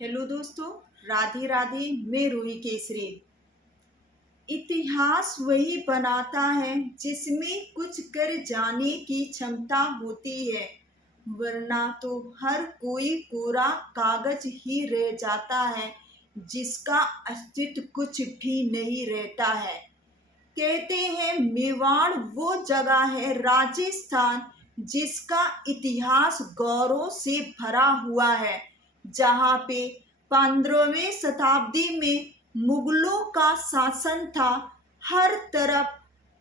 Hello दोस्तों, राधे राधे। मैं रूही केसरी। इतिहास वही बनाता है जिसमें कुछ कर जाने की क्षमता होती है, वरना तो हर कोई कोरा कागज ही रह जाता है जिसका अस्तित्व कुछ भी नहीं रहता है। कहते हैं मेवाड़ वो जगह है, राजस्थान, जिसका इतिहास गौरव से भरा हुआ है, जहाँ पे 15वीं शताब्दी में मुगलों का शासन था। हर तरफ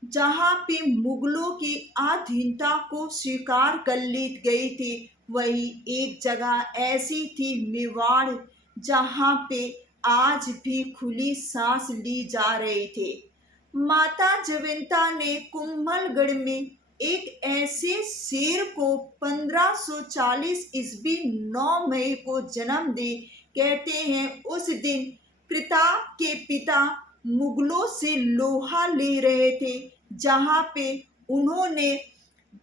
जहाँ पे मुगलों की अधीनता को स्वीकार कर ली गई थी, वही एक जगह ऐसी थी मेवाड़, जहाँ पे आज भी खुली सांस ली जा रही थी। माता जयवंता ने कुंभलगढ़ में एक ऐसे शेर को 1540 ईस्वी 9 मई को जन्म दी। कहते हैं उस दिन प्रताप के पिता मुगलों से लोहा ले रहे थे, जहाँ पे उन्होंने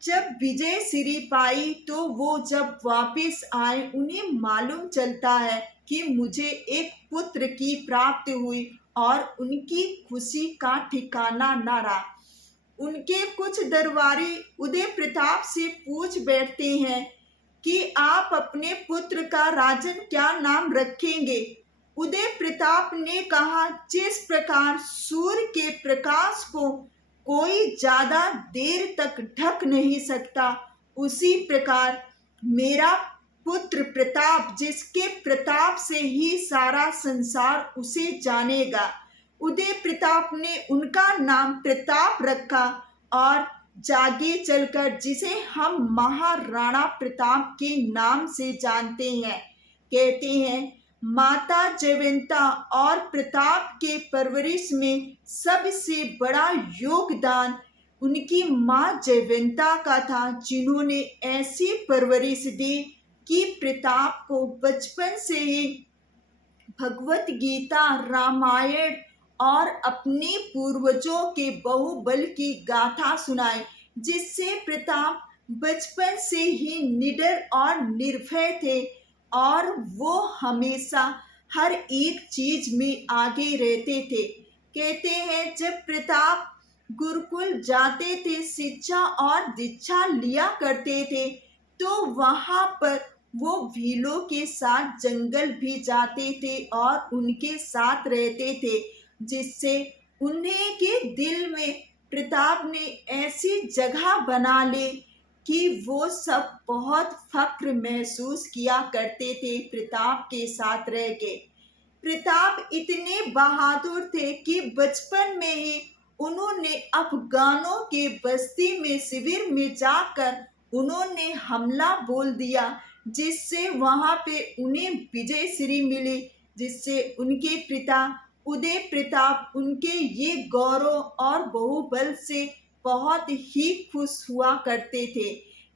जब विजय श्री पाई तो वो जब वापस आए, उन्हें मालूम चलता है कि मुझे एक पुत्र की प्राप्ति हुई, और उनकी खुशी का ठिकाना न रहा। उनके कुछ दरबारी उदय प्रताप से पूछ बैठते हैं कि आप अपने पुत्र का राजन क्या नाम रखेंगे। उदय प्रताप ने कहा, जिस प्रकार सूर्य के प्रकाश को कोई ज्यादा देर तक ढक नहीं सकता, उसी प्रकार मेरा पुत्र प्रताप, जिसके प्रताप से ही सारा संसार उसे जानेगा। उदय प्रताप ने उनका नाम प्रताप रखा, और जागे चलकर जिसे हम महाराणा प्रताप के नाम से जानते हैं। कहते हैं माता जयवंता और प्रताप के परवरिश में सबसे बड़ा योगदान उनकी माँ जयवंता का था, जिन्होंने ऐसी परवरिश दी कि प्रताप को बचपन से ही भगवत गीता, रामायण और अपने पूर्वजों के बाहुबल की गाथा सुनाई, जिससे प्रताप बचपन से ही निडर और निर्भय थे, और वो हमेशा हर एक चीज में आगे रहते थे। कहते हैं जब प्रताप गुरुकुल जाते थे, शिक्षा और दीक्षा लिया करते थे, तो वहां पर वो भीलों के साथ जंगल भी जाते थे और उनके साथ रहते थे, जिससे उन्हें के दिल में प्रताप ने ऐसी जगह बना ली कि वो सब बहुत फक्र महसूस किया करते थे प्रताप के साथ रह के। प्रताप इतने बहादुर थे कि बचपन में ही उन्होंने अफगानों के बस्ती में शिविर में जाकर उन्होंने हमला बोल दिया, जिससे वहां पे उन्हें विजय श्री मिली, जिससे उनके पिता उदय प्रताप उनके ये गौरव और बाहुबल से बहुत ही खुश हुआ करते थे।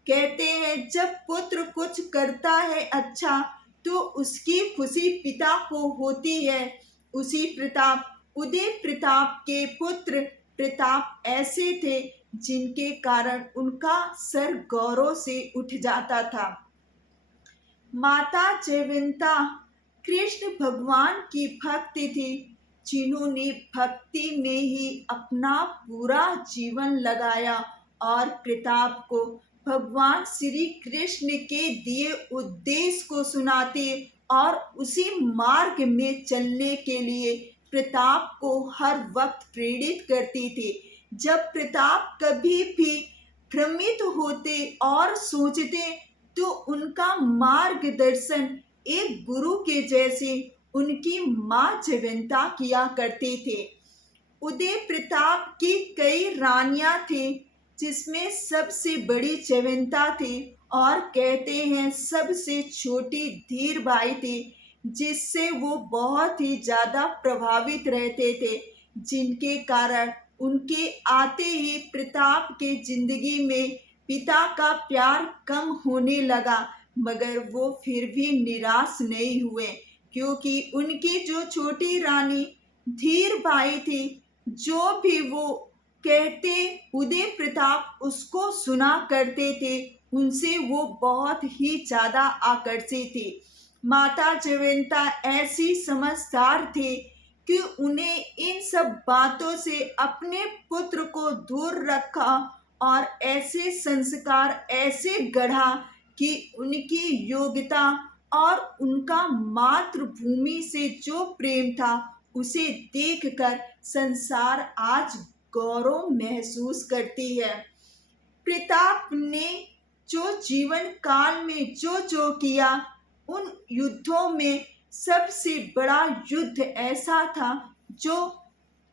कहते हैं जब पुत्र कुछ करता है अच्छा, तो उसकी खुशी पिता को होती है। उसी प्रताप उदय प्रताप के पुत्र प्रताप ऐसे थे जिनके कारण उनका सर गौरव से उठ जाता था। माता जयवंता कृष्ण भगवान की भक्ति थी, जिन्होंने भक्ति में ही अपना पूरा जीवन लगाया, और प्रताप को भगवान श्री कृष्ण के दिए उद्देश्य को सुनाते और उसी मार्ग में चलने के लिए प्रताप को हर वक्त प्रेरित करती थी। जब प्रताप कभी भी भ्रमित होते और सोचते, तो उनका मार्गदर्शन एक गुरु के जैसे उनकी माँ जयवंता किया करते थे। उदय प्रताप की कई रानियां थी, जिसमें सबसे बड़ी जयवंता थी, और कहते हैं सबसे छोटी धीरबाई थी, जिससे वो बहुत ही ज्यादा प्रभावित रहते थे, जिनके कारण उनके आते ही प्रताप के जिंदगी में पिता का प्यार कम होने लगा। मगर वो फिर भी निराश नहीं हुए, क्योंकि उनकी जो छोटी रानी धीरबाई थी, जो भी वो कहते उदय प्रताप उसको सुना करते थे, उनसे वो बहुत ही ज्यादा आकर्षित थी। माता जयवंता ऐसी समझदार थी कि उन्हें इन सब बातों से अपने पुत्र को दूर रखा और ऐसे संस्कार ऐसे गढ़ा कि उनकी योग्यता और उनका मातृभूमि से जो प्रेम था उसे देखकर संसार आज गौरव महसूस करती है। प्रताप ने जो जीवन काल में जो किया, उन युद्धों में सबसे बड़ा युद्ध ऐसा था जो